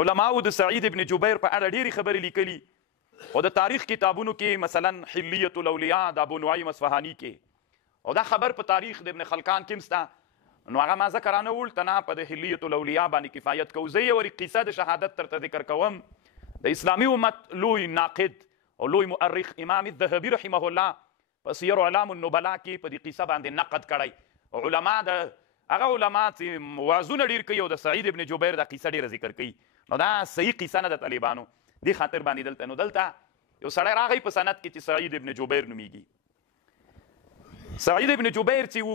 علماو د سعید ابن جبیر په اړه ډېرې خبرې لیکلي، او د تاریخ کتابونو کې مثلا حلیة الاولیاء د ابو نعیم اصفهاني کې، او دا خبر په تاریخ د ابن خلکان کې مسته، نو هغه ما ذکرانه ولته نه په د حلیة الاولیاء باندې کفایت کوو. زه یې ورې قصه د شهادت درته ذکر کوم. د اسلامي امت لوی ناقد او لوی مؤرخ امام الذهبي رحمه الله په سیر اعلام النبلاء کې په دې قصه باندې نقد کړی، او علما د هغه علما چې وعظونه ډېر کوي او د سعید ابن جبیر دا قصه ډېره ذکر کوي، نو دا صحیح قصه نه د طالبانو دې خاطر باندې دلته نو دلته یو سړی راغی په سند کې چې سعید ابن جبیر نومیږي. سعید ابن جبیر چې و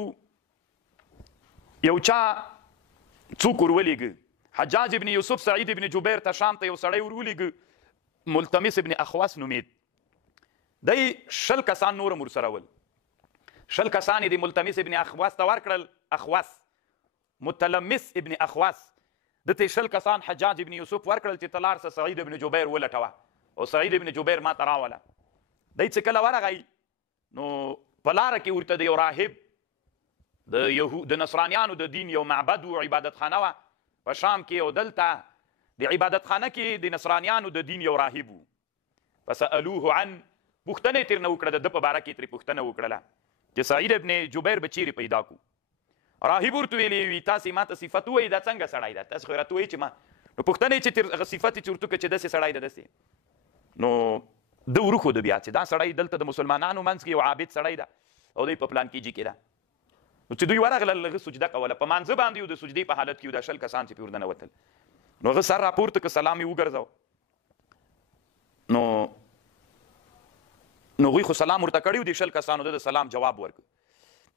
یو چا څوک ورولېږه، حجاج ابن یوسف سعید ابن جبیر ته شام ته یو سړی ورولېږه ملتمس ابن اخوس نومید. دی 100 کسان نور هم ورسره ول، 100 کسان یې د ملتمس ابن اخوس ته ورکړل. اخوس متلمس ابن اخوس د ته 100 کسان حجاج ابن یوسف ورکړل چې ته لاړ سه سعید ابن جبیر ولټوه، او سعید ابن جبیر ما ته راوله. دی چې کله ورغی نو په لاره کې ورته د یو راهب د نصرانیانو د دین یو معبد و عبادت خانه وه په شام کې، او دلته د عبادت خانه کې د نصرانیانو د دین یو راهب و. فسألوه عن پوښتنه یې ترنه وکړه، د ده په باره کې ترې پوښتنه وکړله چې سعید ابن جبیر به چیرې پیدا کو. راهب ورته ویلې وي تاسې ما ته صفت ووایي دا څنګه سړی ده، تاسې خو یې راته وایي چې ما، نو پوښتنه یې چې تر هغه صفت یې چې ورته وکړه چې داسې سړی ده داسې، نو ده وروښوده بیا چې دا سړی دلته د مسلمانانو منځ کې یو عابد سړی ده او دی په پلان کیجي کې ده. نو چې دوی ورغلل هغه سجده کوله په مانځه باندې و، د سجدې په حالت کې و، دا 100 کسان چې پرې ورننوتل، نو هغه سر راپورته که سلام یې وګرځاو، نو هغوی خو سلام ورته کړی و د 100 کسانو، د سلام جواب ورکړ.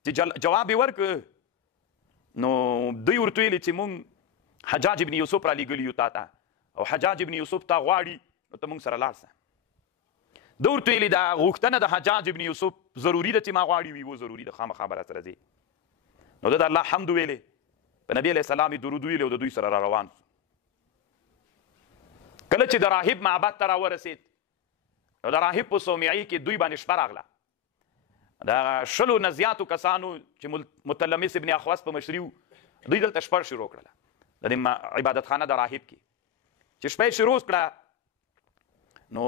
چې جواب یې ورکړ نو دوی ورته ویلي چې مونږ حجاج ابن یوسف را لېږلي یو تا ته، او حجاج ابن یوسف تا غواړي، نو ته مونږ سره لاړ سه. ده ورته ویلي دا غوښتنه د حجاج ابن یوسف ضروري ده چې ما غواړي وي، و ضروري ده، خامخا به راسره ځې. نو ده د الله حمد ویلې، په نبي علیه السلام یې درود ویلې، او د دوی سره را روان سو. کله چې د راهب معبد ته راورسېد، نو د راهب په صومعي کې دوی باندې شپه راغله. د 100 نه زیاتو کسانو چې متلمس ابن اخوس په مشري و، دوی دلته شپه شروع کړله د دې عبادت خانه د راهب کې. چې شپه یې شروع کړه، نو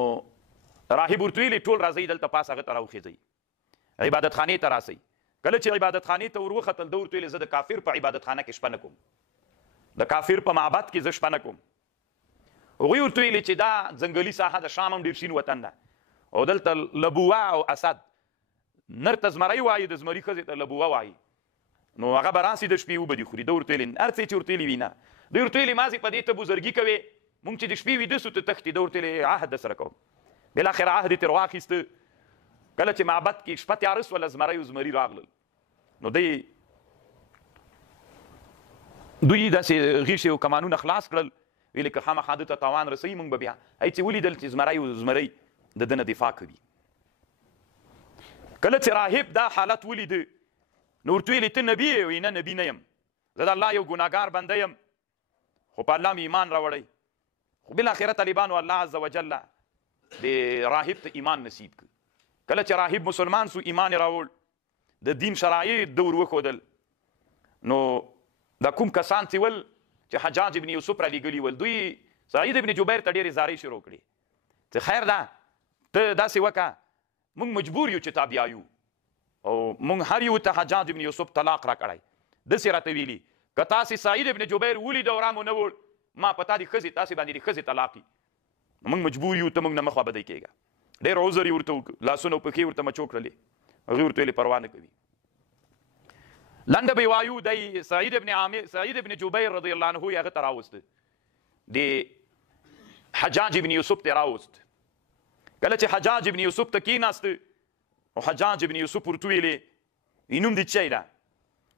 راهب ورته ویلې ټول راځئ دلته پاس هغه ته راوخېځئ، عبادت خانې ته راسئ. کله چې عبادت خانې ته ور وختل، ده ورته ویلې زه د کافر په عبادت خانه کې شپه نه کوم، د کافر په معبد کې زه شپه نه کوم. هغوی ورته ویلې چې دا ځنګلي ساحه د شام هم ډېر شین وطن ده، او دلته لبوه او اسد، نر ته زمری وایي، د زمري ښځې ته لبوه وایي، نو هغه به راسي د شپې وبه دي خوري. ده ورته ویلې هر څه چې ورته ویلي وي نه، دوی ورته ویلې مازې په دې ته بزرګي کوې، مونږ چې د شپې ویده سو ته تښتې. ده ورته ویلې عهد در سره کوم. بالاخره عهد یې ترې واخیسته. کله چې معبد کې شپه تیاره سوله، زمری او زمري راغلل، نو دوی داسې غیشې او کمانونه خلاص کړل، ویلې که خامخا ده ته تاوان رسوي، مونږ به بیا ای چې ولیدل چې زمری او زمری د ده نه دفاع کوي. کله چې راهب دا حالت ولیده، نو ورته ویلې ته نبي یې؟ وایي نه نبي نه یم، زه د الله یو ګناهګار بنده یم، خو په الله مې ایمان راوړی. خو بالاخره طالبانو الله عز وجل د راهب ته ایمان نصیب کړ. کله چې راهب مسلمان سو، ایمان یې راوړ، د دین شرایع ده ور وښودل. نو دا کوم کسان چې ول چې حجاج ابن یوسف را لېږلي ول، دوی سعید ابن جبیر ته ډېرې زارۍ شروع کړې چې خیر ده ته داسې وکړه، مونږ مجبور یو چې تا بیایو، او مونږ هر یو ته حجاج ابن یوسف طلاق را کړی. داسې راته ویلي که تاسې سعید ابن جبیر ولید او را مو نه وړ، ما په تا د ښځې تاسې باندې د ښځې طلاقي، مونږ مجبور یو، ته مونږ نه مخ بدی کېږه. ډېر عذر یې ورته وکړ، لاسونه او پښې ورته مچو کړلې، هغې ورته ویلې پروا نه کوي. لنډه به وایو دی سعید ابن جبیر رضی الله عنه یې هغه ته راوسته، د حجاج ابن یوسف ته راوست. کله چې حجاج ابن یوسف ته کېناسته، نو حجاج ابن یوسف ورته ویلې نوم دې څه ده؟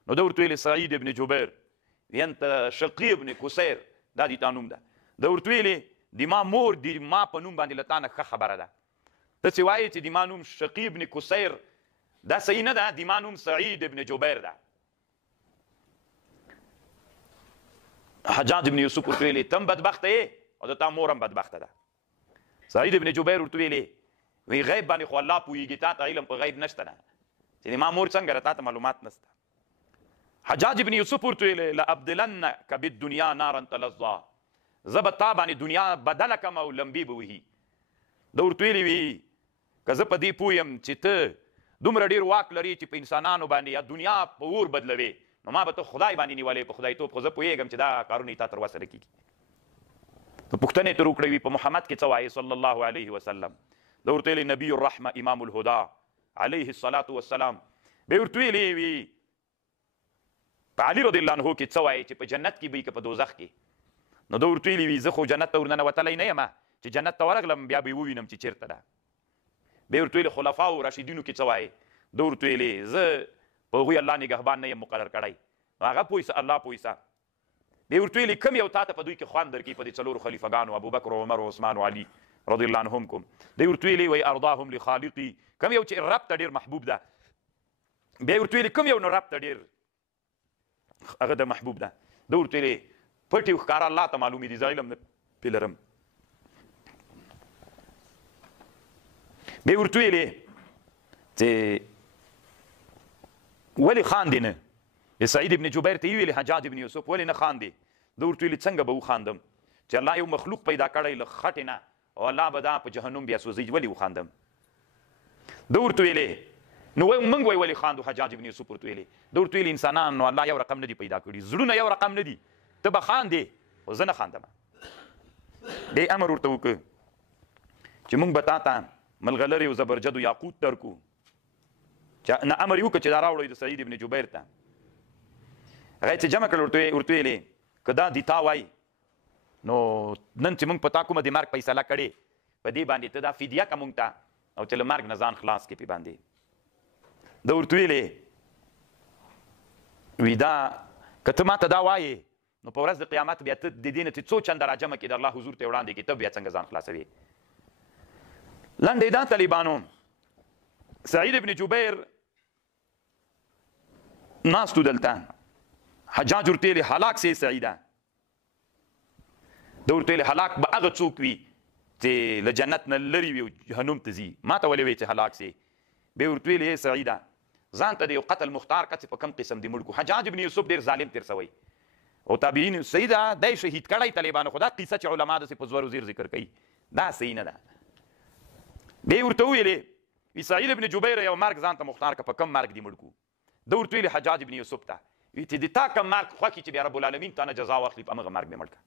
نو ده ورته ویلې سعید ابن جبیر. وی انت شقی ابن کسیر، دا دې تا نوم ده. ده ورته ویلې د ما مور د ما په نوم باندې له تا نه ښه خبره ده، ته چې وایې چې د ما نوم شقی ابن کسیر، دا صحیح نه ده، د ما نوم سعید ابن جبیر ده. حجاج ابن یوسف ورته ویلې تم بدبخته یې او د تا مور هم بدبخته ده. سعید ابن جبیر ورته ویلې وی غیب باندې خو الله پوهېږي، تا ته علم په غیب نشته نه، چې د ما مور څنګه ده تا ته معلومات نشته. حجاج ابن یوسف ورته ویلې لأبدلنک بالدنیا نارا تلظا، زه به تا باندې دنیا بدله کړم او لمبې به وهي. ده ورته ویلي وي که زه په دې پوه یم چې ته دومره ډېر واک لري چې په انسانانو باندې یا دنیا په اور بدلوې، نو ما به ته خدای باندې نیولې په خدایتوب، خو زه پوهېږم چې دا کارونه یې تا تر وسه نه کېږي. نو پوښتنې ترې وکړې وي په محمد کې څه وایي صلی الله علیه وسلم. ده ورته ویلې نبي الرحمه امام الهدا علیه الصلاة والسلام. به ورته ویلې وي په علي رضی الله عنه کې څه وایي چې په جنت کې به یې که په دوزخ کې. نو ده ورته ویلې وي زه خو جنت ته ورننوتلی نه یم، چې جنت ته ورغلم بیا به یې ووینم چې چېرته ده. به ورته ویلې خلفاو راشدینو کې څه وایي. ده ورته ویلې زه په هغوی الله نګهبان نه یم مقرر کړی، هغه پوه سه الله پوه سه. به ورته ویلې کوم یو تا ته په دوی کې خوند درکړي په دې څلورو خلیفګانو ابوبکر و عمر و عثمان و علي رضی الله عنهم کوم. ده ورته ویلې وایي ارضاهم لخالقي، کوم یو چې رب ته ډېر محبوب ده. بیا ورته ویلې کوم یو نو رب ته ډېر هغه د محبوب ده. ده ورته ویلې پټې ښکاره الله ته معلومې دي، زه علم نه پرې لرم. بیا ورته ویلې چې ولې خاندې نه؟ سعید ابن جبیر ته یې ویلې حجاج ابن یوسف ولې نه خاندې؟ ده ورته ویلې څنګه به وخاندم چې الله یو مخلوق پیدا کړی له خټې نه او الله به دا په جهنم بیا سوځي، ولې وخاندم؟ ده ورته ویلې نو موږ وایي ولې خاندو؟ حجاج ابن یوسف ورته ویلې. ده ورته ویلې انسانان نو الله یو رقم نه دي پیدا کړي، زړونه یو رقم نه دي، ته به خاندې خو زه نه خاندم. دی امر ورته وکړه چې موږ به تا ته ملغلرې او زبرجد و یاقوت درکو. نه امر یې وکړه چې دا راوړئ د سعید ابن جبیر ته. هغه چې جمع کړل ورته ویلې که دا دي تا وایي نو نن چې موږ په تا کومه د مرګ فیصله کړې په دې باندې ته دا فدیه که موږ ته او چې له مرګ نه ځان خلاص کړې پې باندې. ده ورته ویلې وي دا که ته ما ته دا وایې نو په ورځ د قیامت بیا ته د دې نه چې څو چنده راجمع کړي د الله حضور ته وړاندې کړي ته بیا څنګه ځان خلاصوې. لنډې دا طالبانو سعید ابن جبیر ناستو دلته، حجاج ورته ویلې هلاک سې سعیده. ده ورته ویلې هلاک به هغه څوک وي چې له جنت نه لرې وي او جهنم ته ځي، ما ته ولې وایې چې هلاک سې؟ بیا ورته ویلې سعیده ځان ته د یو قتل مختار کس په کم قسم دې مړ کړو. حجاج ابن یوسف ډېر ظالم تېر سوی او تابعین سیده دی شهید کړی طالبانو، خو دا قصه چې علما داسې په زور و زیر ذکر کوي دا صحیح نه ده. بیا یې ورته وویلې سعید ابن جبیر یو مرګ ځان ته مختار که په کم مرګ دې مړ کړو. ده ورته ویلې حجاج ابن یوسف ته چې د تا کم مرګ خوښ چې بیا رب العالمین تا نه جزا واخلي په همغه مرګ مې مړ کړه.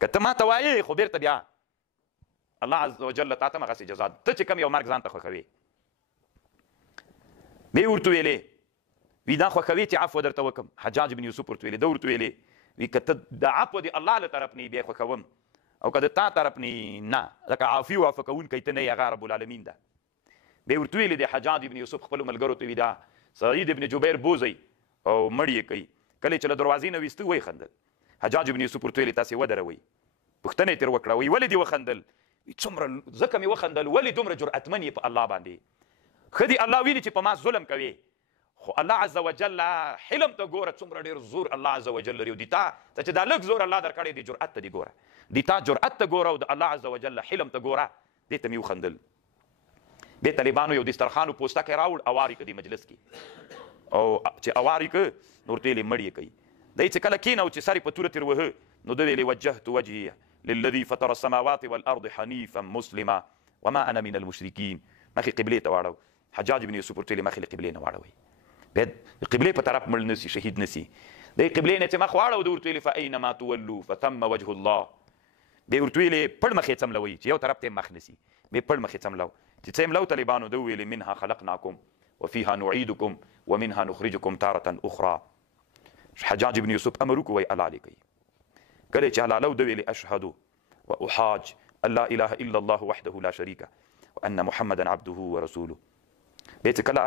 که ته ما ته وایې خو بېرته بیا الله عز وجل تا ته همغسې جزا ته چې کم یو مرګ ځان ته خوښوې. بیا یې ورته ویلې وي دا خوښوې چې عفو درته وکړم؟ حجاج ابن یوسف ورته ویلې. ده ورته ویلې وي که ته د عفو د الله له طرف نه بیا خوښوم او که د تا طرف نه نه لکه عافي و عفو کوونکی ته نه یې هغه رب العالمین ده. بیا ورته ویلې د حجاج ابن یوسف خپلو ملګرو ته وي دا سعید ابن جبیر بوځئ او مړ یې کوي. کله چې له دروازې نه ویسته ویې خندل. حجاج ابن یوسف ورته ویلې تاسې ودروئ. پوښتنه یې ترې وکړه وایي ولې دې وخندل؟ څومره ځکه مې وخندل ولې دومره جرأتمن یې په الله باندې؟ ښه دي الله ویلي چې په ما ظلم کوې خو الله عز وجل حلم ته ګوره څومره ډېر زور الله عز وجل لري او د تا ته چې دا لږ زور الله درکړی دی جرأت ته دې ګوره، د تا جرأت ته ګوره او د الله عز وجل حلم ته ګوره. دې ته مې وخندل. بیا طالبانو یو دسترخوان پوستکی راوړ اوار یې که دې مجلس کې او چې اوار یې که نو ورته ویلې مړ یې کوي. دی چې کله کېنه او چې سر یې په توره تېر وهه نو ده ویلې وجهت وجهي للذي فطر السماوات والارض حنيفا مسلما وما انا من المشركين. مخې قبلې ته واړو. حجاج بن یوسف ورته ویلې مخې له قبلې نه واړوئ، بیا د قبلې په طرف مړ نه سي شهید نه سي. دی قبلې نه چې مخ واړو ده ورته ویلې فاینما تولوا فثم وجه الله. بیا ورته ویلې پړ مخې څملوئ چې یو طرف ته مخ نه سي، بیا پړ مخې څملو چې څه یملو طالبانو. ده وویلې منها خلقناکم وفيها نعيدكم ومنها نخرجكم تارة اخرى. حجاج بن یوسف امر وکړو وایي حلالې کوي. کله چې حلالو ده ویلې اشهد واحاج ان لا اله الا الله وحده لا شريك وان محمدا عبده ورسوله. بیا چې کله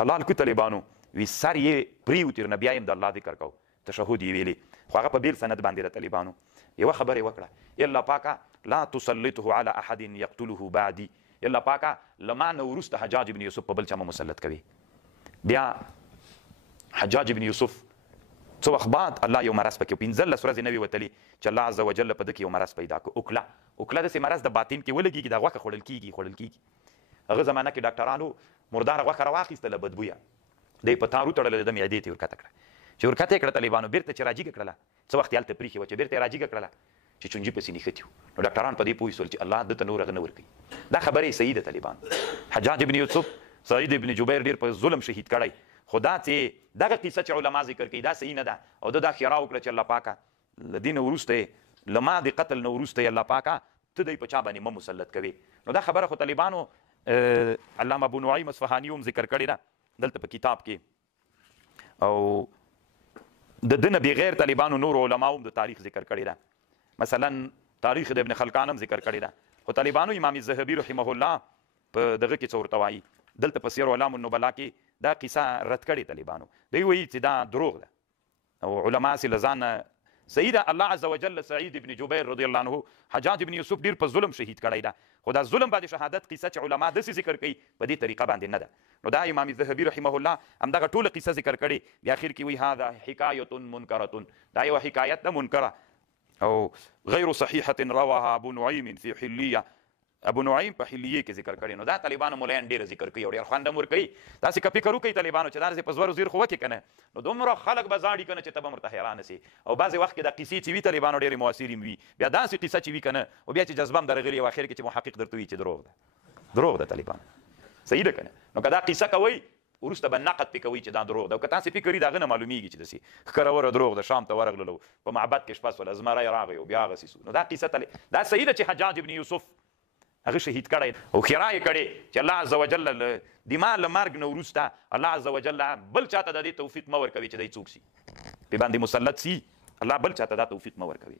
حلال کړو طالبانو وي سر یې پرېوتېر نه بیا یې د الله ذکر کو تشهد یې ویلې خو هغه په بېل سند باندې د طالبانو یوه خبره یې وکړه یا الله پاکه لا تسلطه على احد یقتله بعدي. یا الله پاکه له ما نه وروسته حجاج بن یوسف په بل چا مه مسلط کوي. بیا حجاج بن یوسف څه وخت بعد الله یو مرض پکې 15 ورځې نه وي وتلي چې الله عز وجل په ده کې یو مرض پیدا کړو. اوکله داسې مرض د باطن کې ولګېږي دا غوښه خوړل کېږي. هغه زمانه کې ډاکټرانو مرداره غوښه راواخیستله بدبویه دی په تارو تړله د معدې ته یې ورکته کړه. چې ورکته یې کړه طالبانو بېرته چې راجیګه کړله څه وخت یې هلته پرېښې وه چې بېرته یې راجیګه کړله چې چونجي پسې نښتي وو. نو ډاکټران په دې پوه شول چې الله دته نور هغه نه ورکوي. دا خبره یې صحیح ده. طالبان حجاج ابن یوسف سعید ابن جبیر ډېر په ظلم شهید کړی، خو دا چې دغه قصه چې علما ذکر کوي دا صحیح نه ده. او دا ښیرا وکړه چې الله پاکه له دې نه وروسته له ما د قتل نه وروسته الله پاکه ته دوی په چا باندې مه مسلط کوي. نو دا خبره خو طالبانو علامه ابو نعیم اصفهاني هم ذکر کړې ده دلته په کتاب کې، او د ده نه بغیر طالبانو نور علماو هم د تاریخ ذکر کړې ده. مثلا تاریخ د ابن خلکان هم ذکر کړې ده، خو طالبانو امام الذهبي رحمه الله په دغه کې څه ورته وایي دلته په سیر علام النبلا کې دا قصه رد کړې. طالبانو دوی وایي چې دا دروغ ده او علما سې له ځانه صحیح ده. الله عز وجل سعید ابن جبیر رضی الله عنه حجاج ابن یوسف ډېر په ظلم شهید کړی ده، خو دا ظلم باندې شهادت قصه چې علما داسې ذکر کوي په دې طریقه باندې نه ده. نو دا امام الذهبي رحمه الله همدغه ټوله قصه ذکر کړې، بیا اخر کې وایي هذا حکایة منکرة، دا یوه حکایت ده منکره او غیر صحیحة رواها ابو نعیم فی حلیه. ابو نعیم په حلیه کې ذکر کړی. نو دا طالبانو ملایان ډېر ذکر کوي او ډېر خوند هم ورکوي. داسې که فکر وکړي طالبانو چې دا په زور زیر خو وکړي که نه نو دومره خلک به زاړي که نه چې ته به ورته حیرانه سي. او بعضې وخت کې دا قصې چې وي طالبانو ډېرې مؤثرې وي، بیا داسې قصه چې وي که نه او بیا چې جذبه هم درغلي او اخر کې چې محقق درته وي چې دروغ ده. دروغ ده طالبانو، صحیح ده که نه؟ نو که دا قصه کوئ وروسته به نقد پې کوئ چې دا دروغ ده، او که تاسې فکر وي د هغه نه معلومیږي چې داسې ښکروره دروغ ده. شام ته ورغللو په معبد کې شپه سوله زمری راغی او بیا هغسې سو. نو دا قصه دا صحیح ده چې حجاج ابن یوسف هغه شهید کړی او ښیرا یې کړې چې الله عز وجل دما له مرګ نه وروسته الله عز وجل بل چاته د دې توفیق مه ورکوي چې دی څوک سي پې باندې مسلط سي. الله بل چاته دا توفیق مه ورکوي.